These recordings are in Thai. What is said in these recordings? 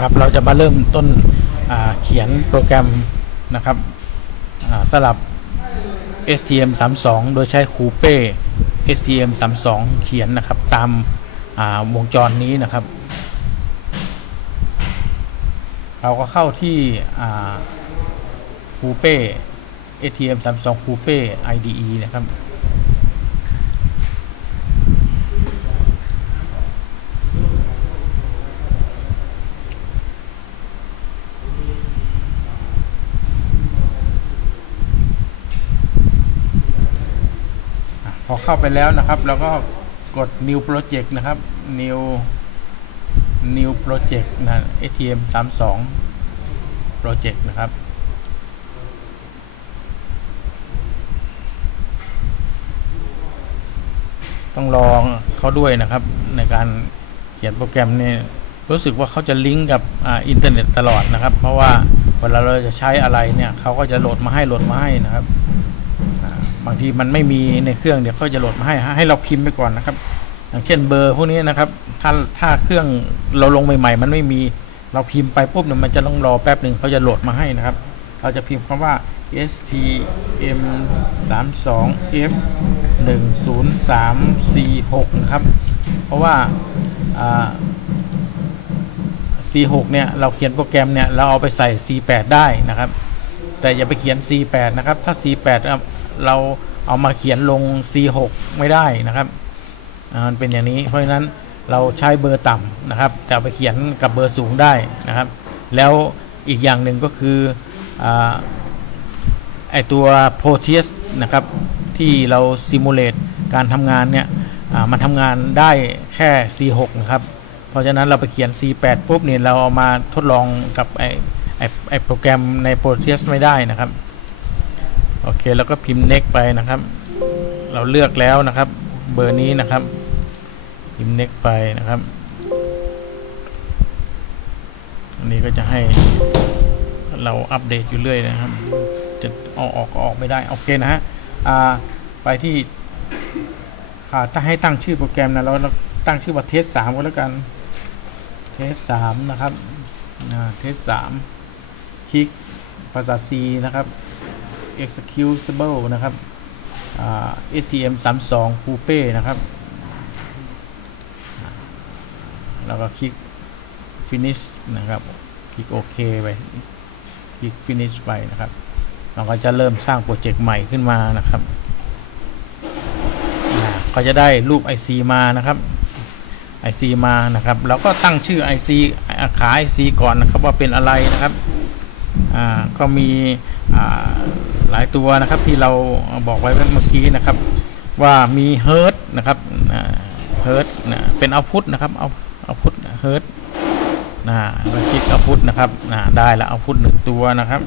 ครับ เราจะมาเริ่มต้นเขียนโปรแกรมนะครับสลับ STM 32 โดยใช้ Coupe STM 32 เขียนนะครับตามาวงจรนี้นะครับ เราก็เข้าที่อ่า Coupe STM 32 Coupe IDE นะครับ เข้าไปแล้วนะครับ แล้วก็กด new project นะครับ new new project นะ ATM 32 project นะครับต้องรองเขาด้วยนะครับ ในการเขียนโปรแกรมนี่รู้สึกว่าเขาจะลิงก์กับอ่าอินเทอร์เน็ตตลอดนะครับ เพราะว่าเวลาเราจะใช้อะไรเนี่ยเขาก็จะโหลดมาให้โหลดมาให้นะครับ บางทีมันไม่มีในเครื่องเดี๋ยวเขาจะโหลดมาให้ให้เราพิมพ์ไปก่อนนะครับ อย่างเช่นเบอร์พวกนี้นะครับ ถ้าถ้าเครื่องเราลงใหม่ ๆ มันไม่มีเราพิมพ์ไปปุ๊บเนี่ยมันจะต้องรอแป๊บหนึ่งเขาจะโหลดมาให้นะครับ เราจะพิมพ์คำว่า stm 3 2 f 1 0 3 4 6นะครับ เพราะว่าอ่า C6 เนี่ย เราเขียนโปรแกรมเนี่ย เราเอาไปใส่ C8 ได้นะครับ แต่อย่าไปเขียน C8 นะครับ ถ้า C8 ครับ เราเอามาเขียนลง C6 ไม่ได้นะครับมันเป็นอย่างนี้เพราะฉะนั้นเราใช้เบอร์ต่ำนะครับ แต่ไปเขียนกับเบอร์สูงได้นะครับ แล้วอีกอย่างหนึ่งก็คืออไอตัว Proteus นะครับ ที่เราซิมูเลตการทำงานเนี่ยมันทำงานได้แค่ C6 นะครับ เพราะฉะนั้นเราไปเขียน C8 ปุ๊บเนี่ยเราเอามาทดลองกับไอไอไอโปรแกรมใน Proteus ไม่ได้นะครับ โอเคแล้วก็พิมพ์ next ไปนะครับ เราเลือกแล้วนะครับ เบอร์นี้นะครับ พิมพ์ next ไปนะครับอันนี้ก็จะให้เราอัปเดตอยู่เรื่อยนะครับ จะเอาออกก็ออกไม่ได้โอเคนะฮะไปที่อ่าถ้าให้ตั้งชื่อโปรแกรมนะเราเราตั้งชื่อว่าเทสสามก็แล้วกัน เทสสามนะครับเทสสามคลิกภาษา C นะครับ executable นะครับอ่า STM 32 Coupe นะครับอ่าแล้วก็คลิก finish นะครับ คลิกโอเคไป คลิก finish ไปนะครับ เราก็จะเริ่มสร้างโปรเจกต์ใหม่ขึ้นมานะครับ ก็จะได้รูป IC มานะครับ IC มานะครับ แล้วก็ตั้งชื่อ IC อ่าขา IC ก่อนนะครับว่าเป็นอะไรนะครับ ก็มีอ่า หลายตัวนะครับที่เราบอกไว้เมื่อกี้นะครับ ว่ามีเฮิร์ตนะครับเฮิร์ตนะเป็นเอาพุทนะครับเอาเอาพุทเฮิร์ตนะเราคลิกเอาพุทนะครับนะได้แล้วเอาพุทหนึ่งตัวนะครับ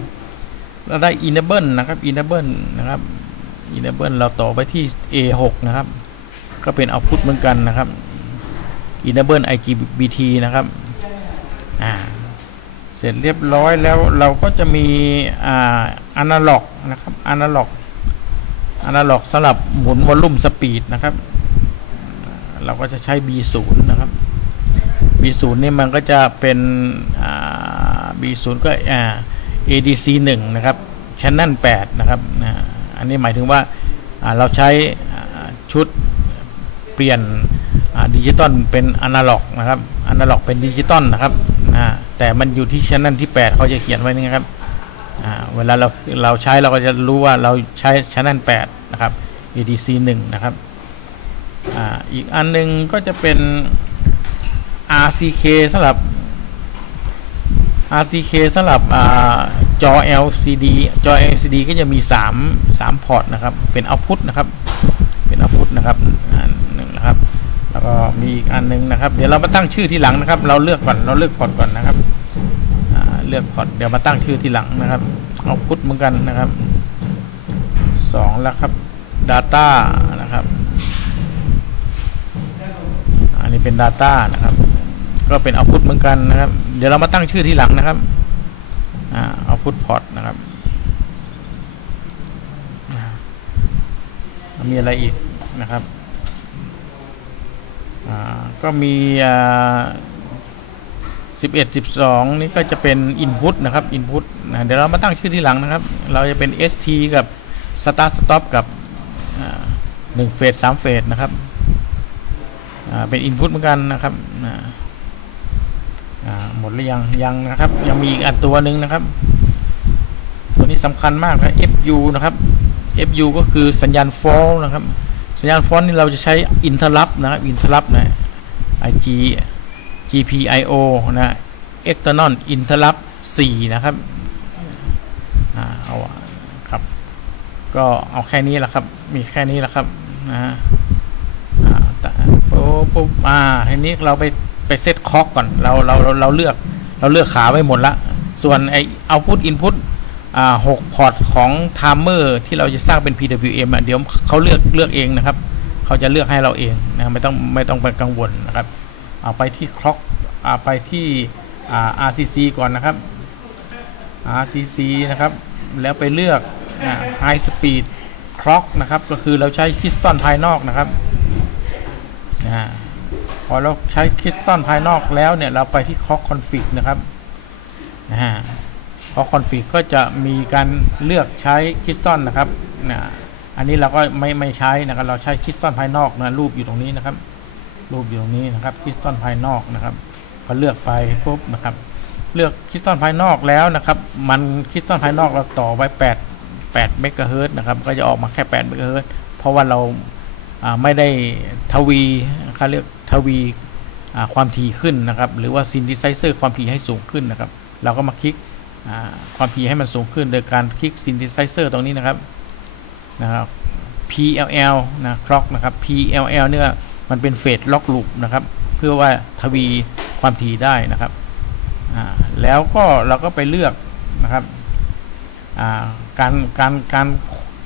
เราได้ enable นะครับ enable นะครับ enable เราต่อไปที่ A6 นะครับ ก็เป็นเอาพุทเหมือนกันนะครับ enable IGBT นะครับอ่าเสร็จเรียบร้อยแล้วเราก็จะมีอ่า อนาล็อกนะครับอนาล็อกอนาล็อกสำหรับหมุนวอลลุ่มสปีดนะครับ เราก็จะใช้ B0 นะครับ B0 นี่มันก็จะเป็น B0 ก็อ่า ADC 1นะครับ Channel 8นะครับอันนี้หมายถึงว่าเราใช้ชุดเปลี่ยนดิจิตอลเป็นอนาล็อกนะครับอนาล็อกเป็นดิจิตอลนะครับแต่มันอยู่ที่ชั้นนั่นที่ 8 เขาจะเขียนไว้นี่ครับ เวลาเราเราใช้เราก็จะรู้ว่าเราใช้ชั้น8นะครับ ADC 1 นะครับออีกอันหนึงก็จะเป็น RCK สำหรับ RCK สำหรับอจอ LCD จอ LCD ก็จะมี 3 3 พอร์ตนะครับ เป็น output นะครับ เป็น output นะครับอันหนึ่งนะครับ แล้วก็มีอีกอันหนึงนะครับ เดี๋ยวเรามาตั้งชื่อทีหลังนะครับ เราเลือกก่อน เราเลือกพอร์ตก่อนนะครับ เลือกพอร์ตเดี๋ยวมาตั้งชื่อทีหลังนะครับ output เหมือนกันนะครับสองแล้วครับ data นะครับ อันนี้เป็น data นะครับ ก็เป็น output เหมือนกันนะครับ เดี๋ยวเรามาตั้งชื่อทีหลังนะครับเอา output port นะครับมีอะไรอีกนะครับ ก็มี อ่าสิบเอ็ดสิบสองนี่ก็จะเป็น input นะครับ input นะเดี๋ยวเรามาตั้งชื่อที่หลังนะครับ เราจะเป็น st กับ start stop กับอ่าหนึ่งเฟสสามเฟสนะครับเป็น input เหมือนกันนะครับหมดหรือยังยังนะครับ ยังมีอีกอันตัวหนึ่งนะครับ ตัวนี้สำคัญมากนะ fu นะครับ fu ก็คือสัญญาณ fall นะครับ สัญญาณ fall นี่เราจะใช้ interrupt นะครับ interrupt นะ ig GPIO นะ external interrupt 4 นะครับอเอาครับ ก็เอาแค่นี้แหละครับ มีแค่นี้แหละครับนะฮะอ่าแต่ปุ๊บปุ๊บอ่าทีนี้เราไปไปเซตคอกก่อน เราเราเราเราเลือกเราเลือกขาไว้หมดละ ส่วนไอ output input อ่าหกพอร์ตของ timer ที่เราจะสร้างเป็น PWM อะเดี๋ยวเขาเลือกเลือกเองนะครับ เขาจะเลือกให้เราเองนะไม่ต้องไม่ต้องไปกังวลนะครับ เอาไปที่คล็อกเอาไปที่ RCC ก่อนนะครับ RCC นะครับ แล้วไปเลือกอ High Speed Clock นะครับ ก็คือเราใช้คริสตัลภายนอกนะครับพอเราใช้คริสตัลภายนอกแล้วเนี่ย เราไปที่ Clock Config นะครับนะฮะ Clock Config ก็จะมีการเลือกใช้คริสตัลนะครับอันนี้เราก็ไม่ไม่ใช้นะครับ เราใช้คริสตัลภายนอกนะรูปอยู่ตรงนี้นะครับ รูปอยู่ตรงนี้นะครับคริสตัลภายนอกนะครับพอเลือกไปปุ๊บนะครับ เลือกคริสตัลภายนอกแล้วนะครับ มันคริสตัลภายนอกเราต่อไว้8 8เมกะเฮิรตซ์นะครับ ก็จะออกมาแค่8เมกะเฮิรตซ์เพราะว่าเราไม่ได้ทวีเขาเรียกทวีความถี่ขึ้นนะครับ หรือว่าซินดิไซเซอร์ความถี่ให้สูงขึ้นนะครับ เราก็มาคลิกความถี่ให้มันสูงขึ้น โดยการคลิกซินดิไซเซอร์ตรงนี้นะครับนะครับ PLL นะคล็อกนะครับ PLL เนี่ย มันเป็นเฟสล็อกลูปนะครับ เพื่อว่าทวีความถี่ได้นะครับแล้วก็เราก็ไปเลือกนะครับการการการ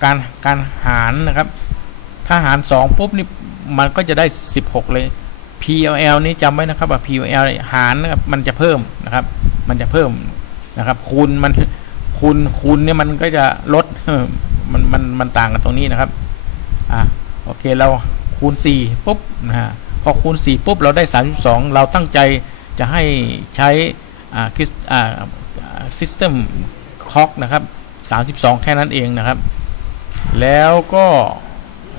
การการหารนะครับ ถ้าหาร 2 ปุ๊บนี่มันก็จะได้ 16 เลย PLL นี้จำไว้นะครับว่า PLL หารนะครับมันจะเพิ่มนะครับ มันจะเพิ่มนะครับคูณมันคูณคูณเนี่ยมันก็จะลดมันมันมันต่างกันตรงนี้นะครับ อะโอเคเรา คูณ4ปุ๊บนะฮะพอคูณ4ปุ๊บเราได้ 32 เราตั้งใจจะให้ใช้อ่าคิสอ่าซิสเต็มคอกนะครับ32 แค่นั้นเองนะครับ แล้วก็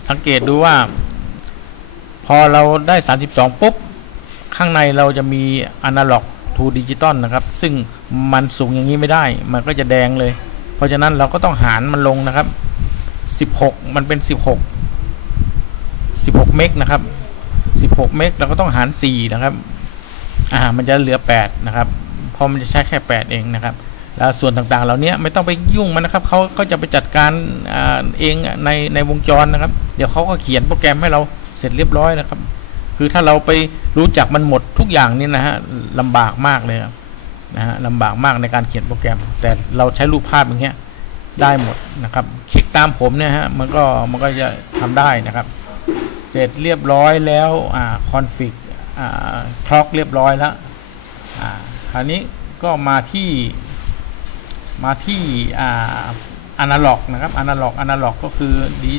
สังเกตดูว่า พอเราได้ 32 ปุ๊บ ข้างในเราจะมีอนาล็อกทูดิจิตอลนะครับ ซึ่งมันสูงอย่างนี้ไม่ได้ มันก็จะแดงเลย เพราะฉะนั้นเราก็ต้องหารมันลงนะครับ 16 มันเป็น 16 16 เมกนะครับ 16 เมกเราก็ต้องหาร 4 นะครับ อ่า มันจะเหลือ 8 นะครับ เพราะมันจะใช้แค่ 8 เองนะครับ แล้วส่วนต่างๆ เหล่านี้ไม่ต้องไปยุ่งมันนะครับ เขาก็จะไปจัดการอ่าเองในในวงจรนะครับ เดี๋ยวเขาก็เขียนโปรแกรมให้เราเสร็จเรียบร้อยนะครับ คือถ้าเราไปรู้จักมันหมดทุกอย่างนี่นะฮะลำบากมากเลยนะฮะลำบากมากในการเขียนโปรแกรม แต่เราใช้รูปภาพอย่างเงี้ยได้หมดนะครับ คลิกตามผมเนี่ยฮะ มันก็มันก็จะทำได้นะครับ เสร็จเรียบร้อยแล้วคอนฟิกคล็อกเรียบร้อยแล้วอ่าคราวนี้ก็มาที่มาที่อ่าอนาล็อกนะครับอนาล็อกอนาล็อกก็คือดิ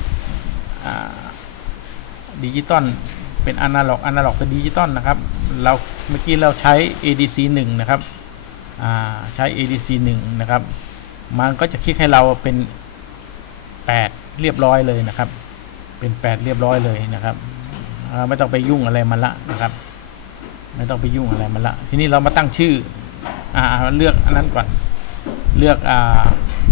ดิจิตอลเป็นอนาล็อกอนาล็อกเป็นดิจิตอลนะครับเราเมื่อกี้เราใช้ ADC 1 นะครับใช้ ADC 1 นะครับ มันก็จะคลิกให้เราเป็น 8 เรียบร้อยเลยนะครับ เป็นแปดเรียบร้อยเลยนะครับไม่ต้องไปยุ่งอะไรมันละนะครับ ไม่ต้องไปยุ่งอะไรมันละ ทีนี้เรามาตั้งชื่ออ่าเลือกอันนั้นก่อน เลือกอ่า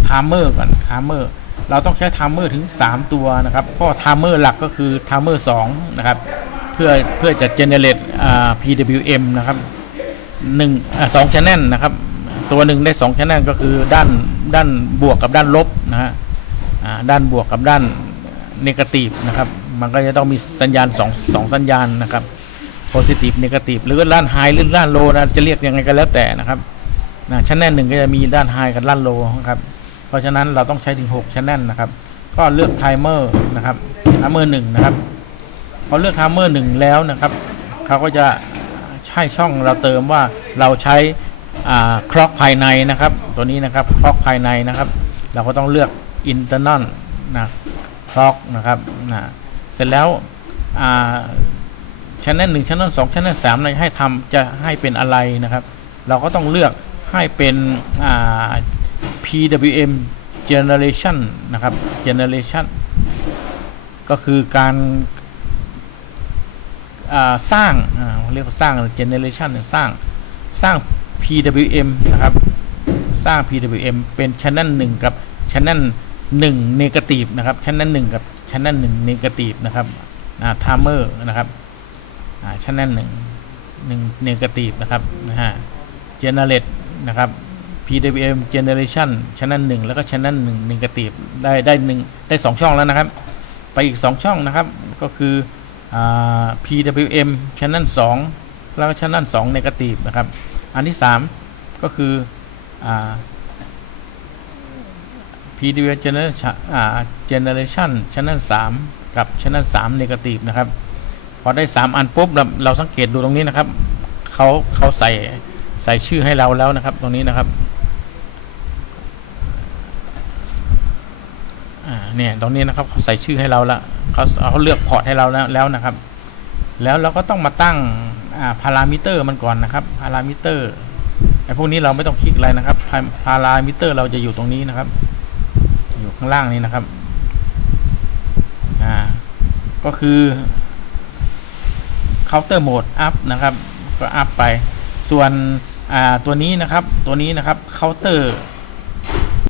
ทามเมอร์ก่อนทามเมอร์เราต้องใช้ทามเมอร์ถึง 3 ตัวนะครับเพราะทามเมอร์หลักก็คือทามเมอร์2นะครับ เพื่อเพื่อจะเจเนเรตอ่า PWM นะครับหนึ่งอ่าสองชแนลนะครับ ตัวหนึ่งได้2ชแนลก็คือด้านด้านบวกกับด้านลบนะฮะอ่าด้านบวกกับด้าน เนกาทีฟนะครับ มันก็จะต้องมีสัญญาณ2งสัญญาณนะครับโพซิทีฟเนกาทีฟหรือด้านไฮหรือด้านโลนะจะเรียกยังไงก็แล้วแต่นะครับนะชั้นแนนหนึ่งก็จะมีด้านไฮกับด้านโลนะครับเพราะฉะนั้นเราต้องใช้ถึง6ชั้นแนนนะครับ ก็เลือกไทเมอร์นะครับไทเมอร์หนึ่งนะครับพอเลือกไทเมอร์หนึ่งแล้วนะครับเขาก็จะใช้ช่องเราเติมว่าเราใช้คล็อกภายในนะครับ ตัวนี้นะครับคล็อกภายในนะครับ เราก็ต้องเลือกอินเตอร์นอลนะ ล็อกนะครับนะเสร็จแล้วอ่าชั้นหนึ่งชั้นสองชั้นสามเราให้ทำจะให้เป็นอะไรนะครับ เราก็ต้องเลือกให้เป็นอ่า PWM generation นะครับ generation ก็คือการอ่าสร้างอ่าเรียกว่าสร้าง generation สร้างสร้าง PWM นะครับ สร้าง PWM เป็น channel 1 กับ channel หนึ่เนกาทีฟนะครับชั้นนั้นหนึ่งกับชั้นนั้นหนึ่เนกาทีฟนะครับอ่ทามเมอร์นะครับอ่าชั้นนั้น1 1เนกาทีฟนะครับนะฮะเจเนเรตนะครับ PWM generation ชั้นนั้นหนึ่งแล้วก็ชั้นนั้นหนึ่ negative ได้ได้หนึ่งได้สองช่องแล้วนะครับ ไปอีกสองช่องนะครับก็คือ PWM ชั้นนั้นสองแล้วก็ชั้นนั้นส2 negative นะครับ อันที่สามก็คือ PWM generation อ่า generation channel 3 กับ channel 3 negative นะครับ พอได้ 3 อันปุ๊บเราเราสังเกตดูตรงนี้นะครับเขาเขาใส่ใส่ชื่อให้เราแล้วนะครับ ตรงนี้นะครับเนี่ยตรงนี้นะครับเขาใส่ชื่อให้เราแล้วเขาเขาเลือกพอร์ตให้เราแล้วแล้วนะครับ แล้วเราก็ต้องมาตั้งพารามิเตอร์มันก่อนนะครับพารามิเตอร์ไอ้พวกนี้เราไม่ต้องคลิกอะไรนะครับพารามิเตอร์เราจะอยู่ตรงนี้นะครับ ข้างล่างนี้นะครับ อ่า ก็คือเคาน์เตอร์โหมดอัพนะครับ ก็อัพไป ส่วน อ่า ตัวนี้นะครับ ตัวนี้นะครับเคาน์เตอร์